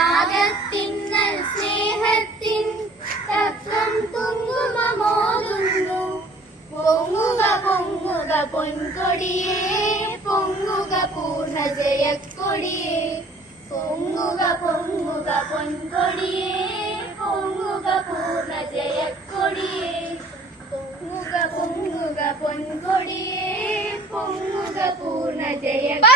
ത്യാഗത്തിന്നൽ സ്നേഹത്തിൻ തത്വം കുങ്കുമമോതുന്നു. പൊങ്ങുക പൊങ്ങുക പൊൻകൊടിയേ, പൊങ്ങുക പൂർണ്ണ ജയക്കൊടിയേ. പൊങ്ങുക പൊങ്ങുക പൊൻകൊടിയേ, പൊങ്ങുക പൂർണ്ണ ജയക്കൊടിയേ. പൊങ്ങുക പൊങ്ങുക പൊൻകൊടിയേ, പൊങ്ങുക പൂർണ്ണ ജയക്കൊടിയേ.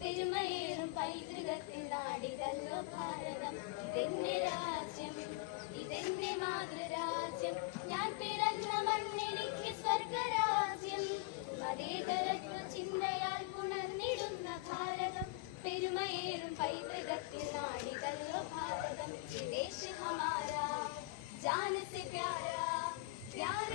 പെരുമയേറും പൈതൃകത്തിൽ നാടിതല്ലോ ഭാരതം. ഇതെന്റെ രാജ്യം, ഇതെന്റെ മാതൃരാജ്യം. ഞാൻ പിറന്ന മണ്ണെനിക്ക് സ്വർഗരാജ്യം. മതേതരത്വ ചിന്തയാൽ പുണർന്നിടുന്ന ഭാരതം. പെരുമയേറും പൈതൃകത്തിൽ നാടിതല്ലോ ഭാരതം. ദേശ് ഹമാരാ, ജാൻ സെ പ്യാരാ, പ്യാർ